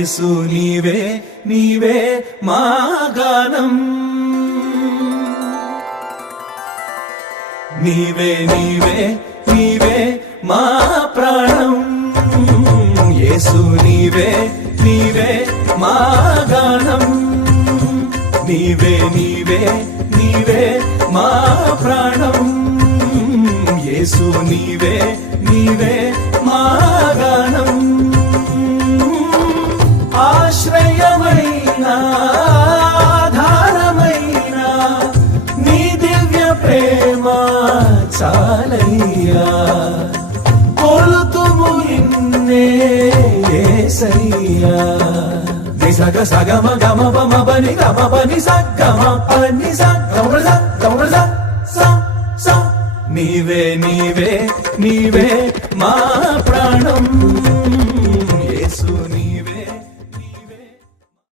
యేసు నీవే నీవే మా గానం, నీవే నీవే నీవే మా ప్రాణం. యేసు నీవే నీవే మా గానం, నీవే నీవే నీవే మా ప్రాణం. యేసు నీవే నీవే మా గానం. ఆశ్రయమైన ఆధారమైన నీ దివ్య ప్రేమ చాలయ్యా, కొలుతుము నిన్నే యేసయ్యా. నిసగ సగమ గమ బమ బని గమ బని సగమ పని సగమ స నీవే నీవే నీవే మా ప్రాణం.